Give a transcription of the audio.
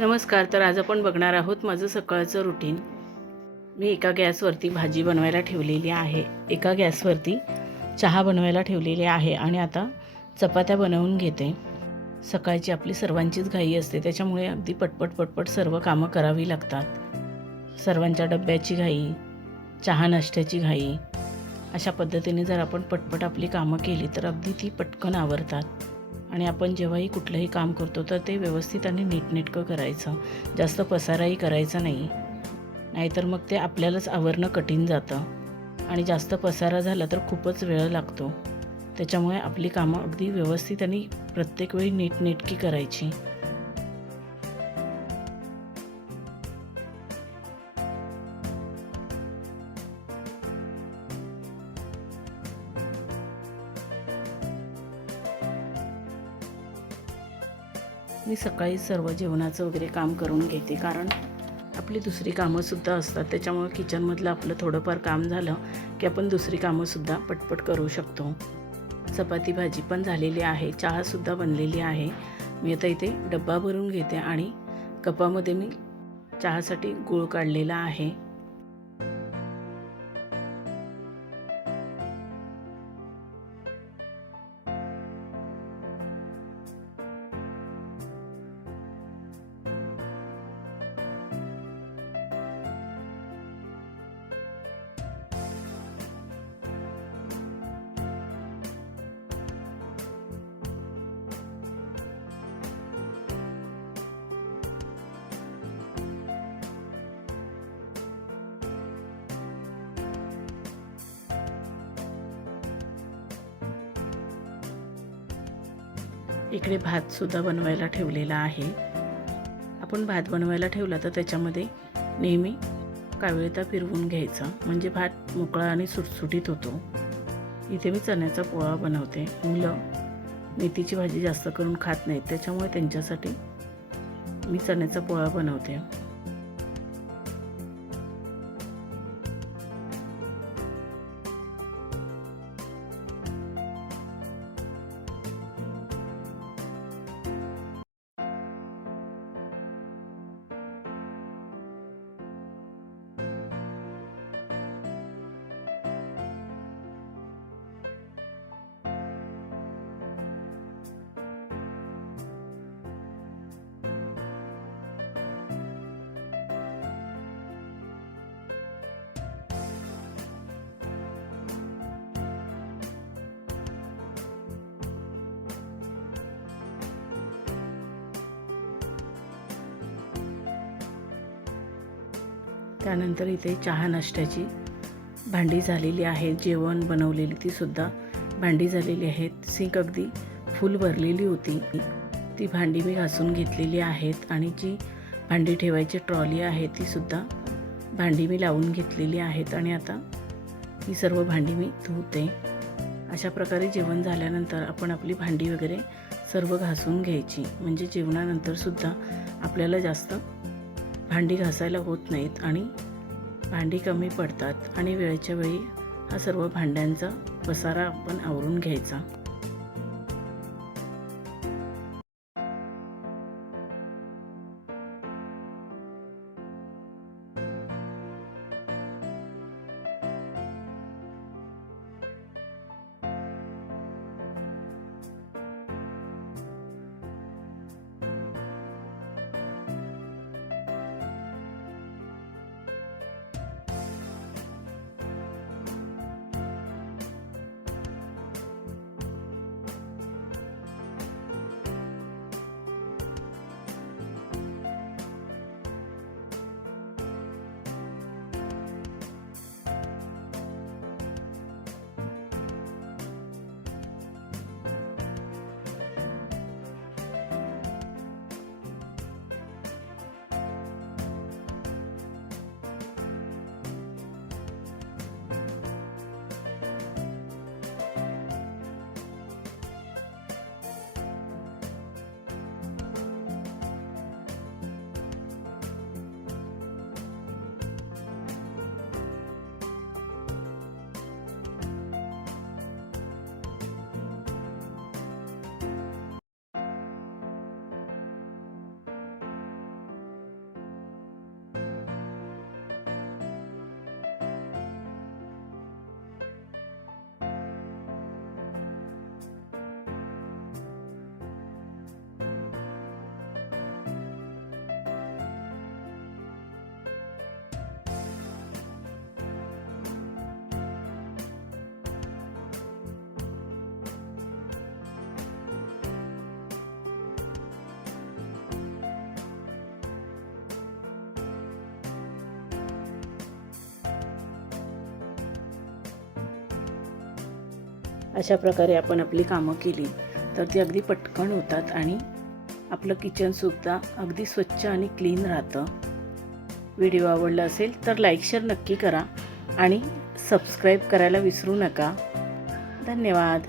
नमस्कार. तर आज आपण बघणार आहोत माझं सकाळचं रुटीन. मी एका गॅसवरती भाजी बनवायला ठेवलेली आहे, एका गॅसवरती चहा बनवायला ठेवलेली आहे आणि आता चपात्या बनवून घेते. सकाळची आपली सर्वांचीच घाई असते, त्याच्यामुळे अगदी पटपट सर्व कामं करावी लागतात. सर्वांच्या डब्याची घाई, चहा नाश्त्याची घाई, अशा पद्धतीने जर आपण पटपट आपली कामं केली तर अगदी ती पटकन आवरतात. आणि आपण जेव्हाही कुठलंही काम करतो तर ते व्यवस्थित आणि नीटनेटकं करायचं, जास्त पसाराही करायचा नाही, नाहीतर मग ते आपल्यालाच आवरणं कठीण जातं आणि जास्त पसारा झाला तर खूपच वेळ लागतो. त्याच्यामुळे आपली कामं अगदी व्यवस्थित आणि प्रत्येक वेळी नीटनेटकी करायची. मी सकाळी सर्व जेवणाचं वगैरे काम करून घेते, कारण आपली दुसरी कामंसुद्धा असतात. त्याच्यामुळे किचनमधलं आपलं थोडंफार काम झालं की आपण दुसरी कामंसुद्धा पटपट करू शकतो. चपाती भाजी पण झालेली आहे, चहासुद्धा बनलेली आहे. मी आता इथे डब्बा भरून घेते आणि कपामध्ये मी चहासाठी गूळ काढलेला आहे. इकडे भातसुद्धा बनवायला ठेवलेला आहे. आपण भात बनवायला ठेवला तर त्याच्यामध्ये नेहमी कावळता फिरवून घ्यायचा, म्हणजे भात मोकळा आणि सुटसुटीत होतो. इथे मी चण्याचा पोळा बनवते. मुलं मेथीची भाजी जास्त करून खात नाहीत, त्याच्यामुळे त्यांच्यासाठी मी चण्याचा पोळा बनवते. त्यानंतर इथे चहा नाश्त्याची भांडी झालेली आहे, जेवण बनवलेली तीसुद्धा भांडी झालेली आहेत. सिंक अगदी फुल भरलेली होती, ती भांडी मी घासून घेतलेली आहेत आणि जी भांडी ठेवायची ट्रॉली आहे तीसुद्धा भांडी मी लावून घेतलेली आहेत आणि आता ही सर्व भांडी मी धुते. अशा प्रकारे जेवण झाल्यानंतर आपण आपली भांडी वगैरे सर्व घासून घ्यायची, म्हणजे जेवणानंतरसुद्धा आपल्याला जास्त भांडी घासायला होत नाहीत आणि भांडी कमी पडतात आणि वेळच्या वेळी हा सर्व भांड्यांचा पसारा आपण आवरून घ्यायचा. अशा प्रकारे आपण आपली कामं केली तर ती अगदी पटकन होतात आणि आपलं किचनसुद्धा अगदी स्वच्छ आणि क्लीन राहतं. व्हिडिओ आवडला असेल तर लाईक शेअर नक्की करा आणि सबस्क्राईब करायला विसरू नका. धन्यवाद.